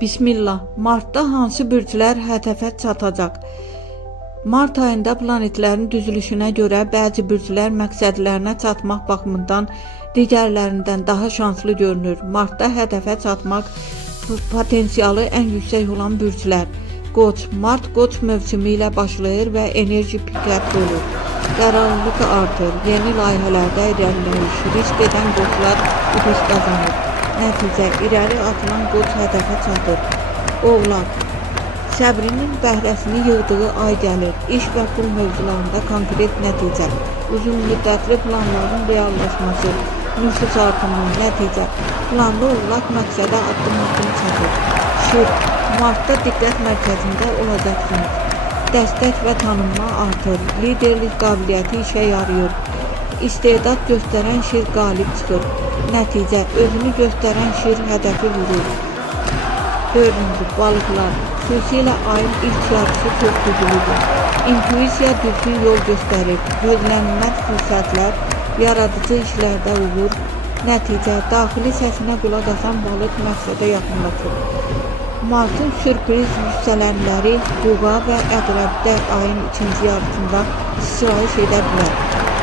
Bismillah, martda hansı bürclər hədəfə çatacaq? Mart ayında planetlərin düzülüşünə görə bəzi bürclər məqsədlərinə çatmaq baxımından digərlərindən daha şanslı görünür. Martda hədəfə çatmaq potensialı ən yüksək olan bürclər. Qoç, mart qoç mövsümü ilə başlayır və enerji pikət olur. Qərarlılıq artır, yeni layihələrdə irəliləyiş, risk edən qoçlar uğur qazanır. Nəticə, irəli atılan qoç hədəfə çatır. Oğlaq, səbrinin bəhrəsini yığdığı ay gəlir. İş və pul mövzularında konkret nəticə. Uzun müddətli planların reallaşması, nüfus artımı, nəticə. Planlı oğlaq məqsədə addım-addım çatır. Şir, martda diqqət mərkəzində olacaqsınız. Dəstək və tanınma artır. Liderlik qabiliyyəti işə yarayır. İstedad göstərən şir qalib çıxır. Nəticə, özünü göstərən şir hədəfi vurur. 4. Balıqlar, xüsusilə ayın ilk yarısı çox güclüdür. İntuisiya düzgün yol göstərir. Gözlənilməz fürsətlər, yaradıcı işlərdə olur. Nəticə, daxili səsinə qulaq asan balıq məqsədə yaxınlaşır. Martın sürpriz yüksələnləri Buğa və Əqrəbdə ayın ikinci yarısında istirahət edə bilər.